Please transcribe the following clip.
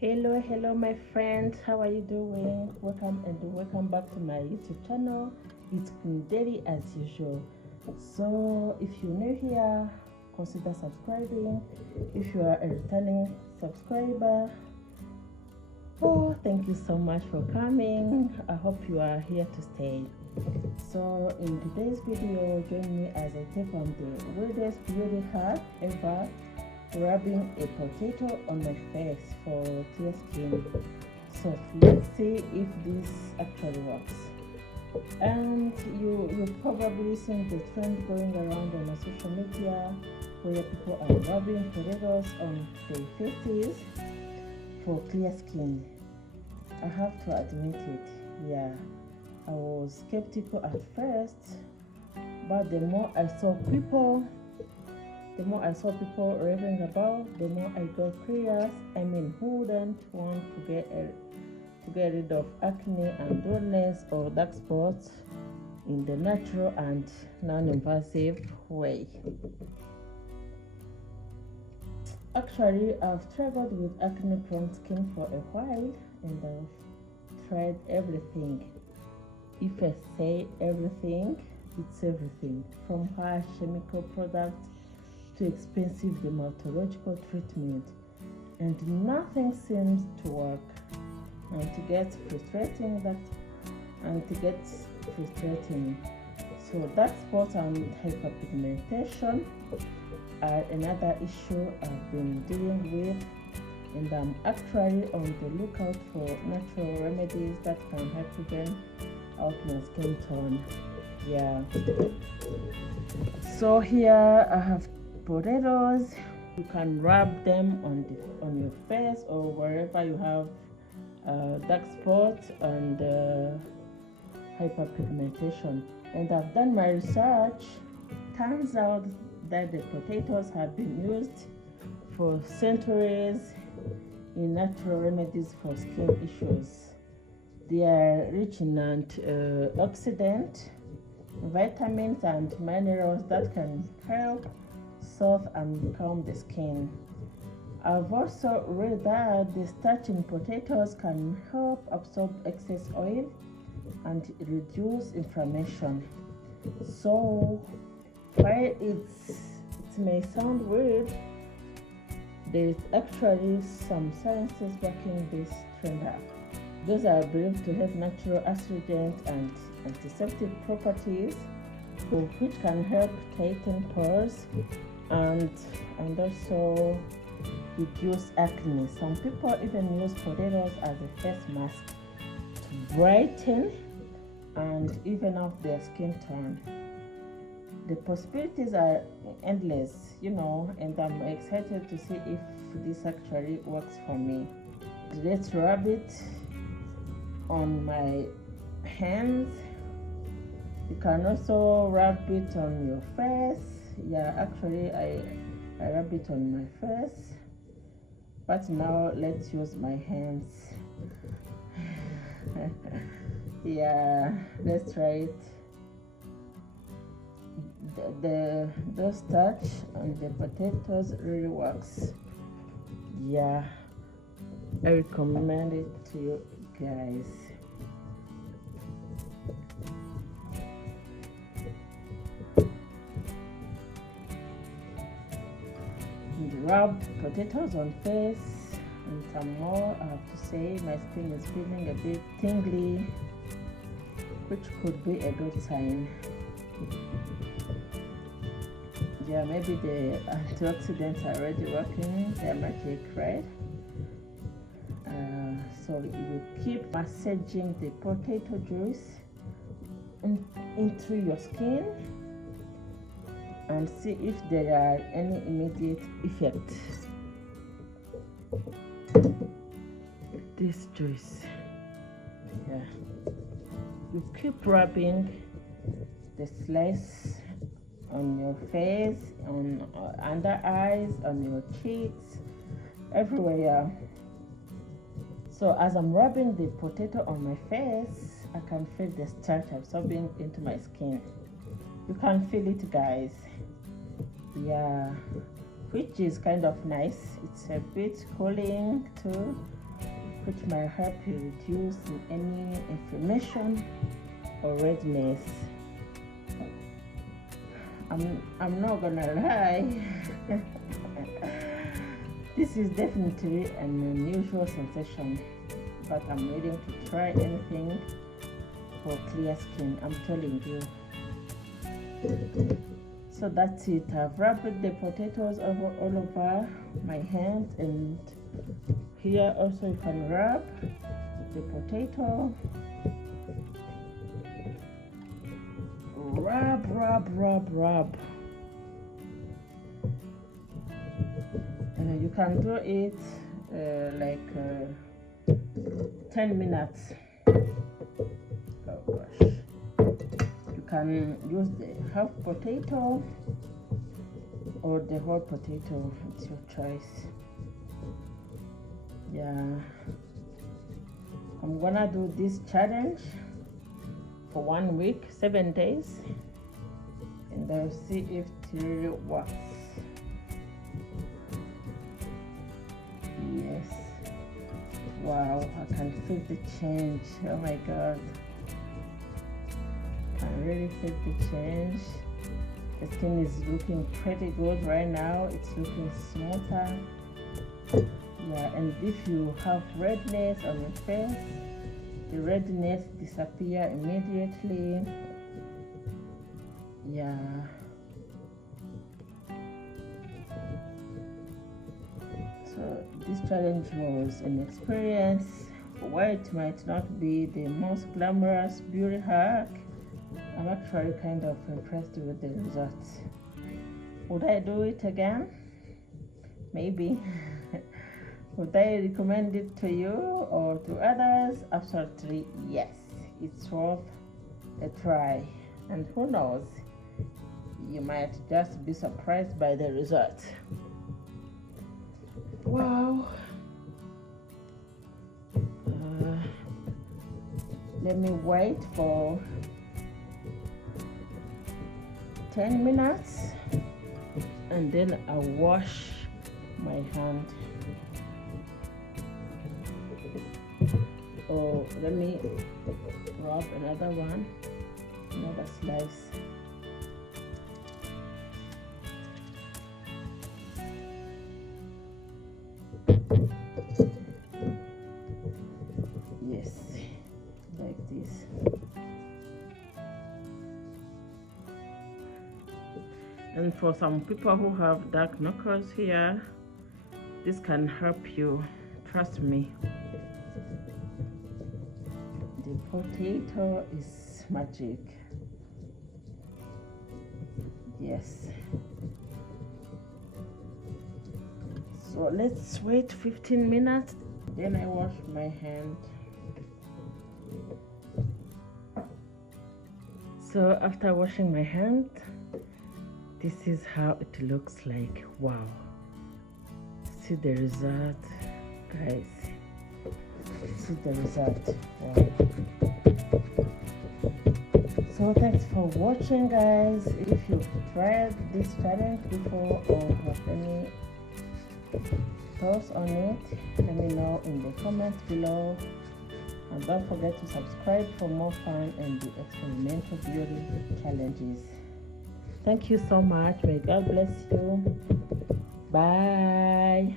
Hello my friends, how are you doing? Welcome back to my YouTube channel. It's Queen Daily as usual. So if you're new here, consider subscribing. If you are a returning subscriber, oh, thank you so much for coming. I hope you are here to stay. So in today's video, join me as I take on the weirdest beauty hack ever, rubbing a potato on my face for clear skin. So let's see if this actually works. And you've probably seen the trend going around on social media where people are rubbing potatoes on their faces for clear skin. I have to admit it, yeah, I was skeptical at first, but the more I saw people raving about, the more I got curious. I mean, who wouldn't want to get rid of acne and dullness or dark spots in the natural and non-invasive way? Actually, I've struggled with acne-prone skin for a while, and I've tried everything. If I say everything, it's everything from harsh chemical products to expensive dermatological treatment, and nothing seems to work. And it gets frustrating. So dark spots and hyperpigmentation are another issue I've been dealing with, and I'm actually on the lookout for natural remedies that can help even out my skin tone. Yeah. So here I have potatoes. You can rub them on your face or wherever you have dark spots and hyperpigmentation. And I've done my research. Turns out that the potatoes have been used for centuries in natural remedies for skin issues. They are rich in antioxidants, vitamins and minerals that can help soothe and calm the skin. I've also read that the starch in potatoes can help absorb excess oil and reduce inflammation. So while it may sound weird, there is actually some sciences backing this trend up. Those are believed to have natural astringent and antiseptic properties, which can help tighten pores and also reduce acne. Some people even use potatoes as a face mask to brighten and even out their skin tone. The possibilities are endless, and I'm excited to see if this actually works for me. Let's rub it on my hands. You can also rub it on your face. Yeah, actually I rub it on my face, but now let's use my hands. Yeah, let's try it. The starch on the potatoes really works. Yeah, I recommend it to you guys. Rub potatoes on face and some more. I have to say my skin is feeling a bit tingly, which could be a good sign. Yeah, maybe the antioxidants are already working their magic, right? So you keep massaging the potato juice into your skin and see if there are any immediate effects. This juice, yeah, you keep rubbing the slice on your face, on under eyes, on your cheeks, everywhere. So as I'm rubbing the potato on my face, I can feel the starch absorbing into my skin. You can feel it, guys. Yeah, which is kind of nice. It's a bit cooling too. which might help you reduce any inflammation or redness. I'm not gonna lie. This is definitely an unusual sensation, but I'm willing to try anything for clear skin, I'm telling you. So that's it. I've wrapped the potatoes all over my hand, and here also you can wrap the potato. Rub. You can do it like 10 minutes. Oh gosh. You can use the half potato or the whole potato, it's your choice. Yeah, I'm gonna do this challenge for 1 week, 7 days, and I'll see if it really works. Yes, wow, I can feel the change. Oh my god, I can really feel the change. The skin is looking pretty good right now. It's looking smoother. Yeah, and if you have redness on your face, the redness disappear immediately. Yeah. So this challenge was an experience. While it might not be the most glamorous beauty hack, I'm actually kind of impressed with the results. Would I do it again? Maybe. Would I recommend it to you or to others? Absolutely yes. It's worth a try. And who knows, you might just be surprised by the result. Wow. Let me wait for 10 minutes and then I'll wash my hand. Or let me rub another one, another slice. Yes, like this. And for some people who have dark knuckles here, this can help you, trust me. The potato is magic. Yes. So let's wait 15 minutes, then I wash my hand. So after washing my hand, this is how it looks like. Wow. See the result, guys. See the result. Wow. So thanks for watching, guys. If you've tried this challenge before or have any thoughts on it, let me know in the comments below. And don't forget to subscribe for more fun and the experimental beauty challenges. Thank you so much. May God bless you. Bye.